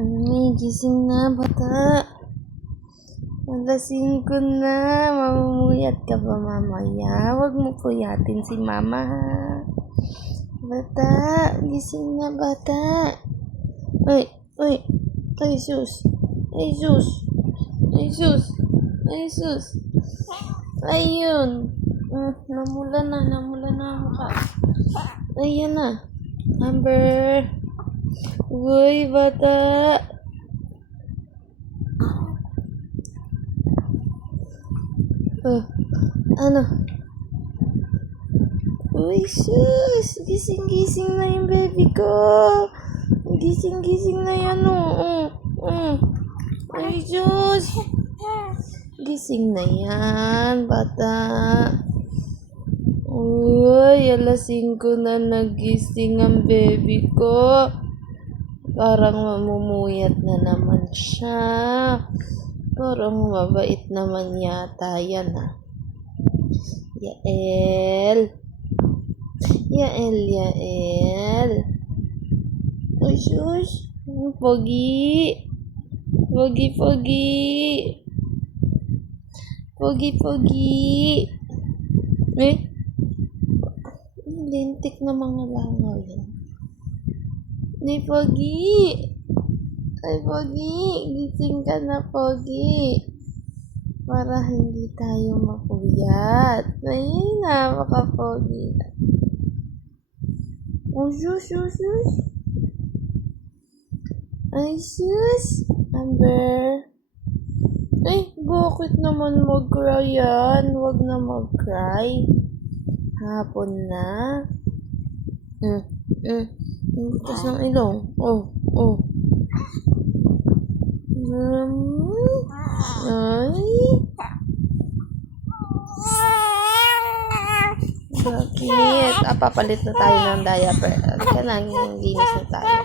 May gising na, bata. Malasing ko na. Mamumuyat ka ba mamaya? Huwag mo puyatin si mama, ha? Bata, gising na, bata. Uy, uy. Ay, sus. Ay, sus. Ay, sus. Ay, sus. Ayun. Namula na ang mukha. Ayan na. Amber. Uy, bata. Ano? Uy, sus. Gising-gising na yung baby ko. Gising-gising na yan, Ay, sus. Gising na yan, bata. Uy, alas 5 na nagising ang baby ko. Parang mamumuyat na naman siya. Parang mabait naman yata yan, Yael. Yael. Uy, sus. Pogi. Pogi. Lintik na mga langaw yan. Pogi. Ay, Pogi. Gising ka na, Pogi. Para hindi tayo mapuyat. Ay, napaka-Pogi. Oh, sus. Ay, sus. Amber. Ay, bakit naman mag-cry yan? Huwag na mag-cry. Hapon na. Butas ng ilong. Oh. Ay. Bakit? Papalit na tayo ng diaper. Halika na, linis na tayo.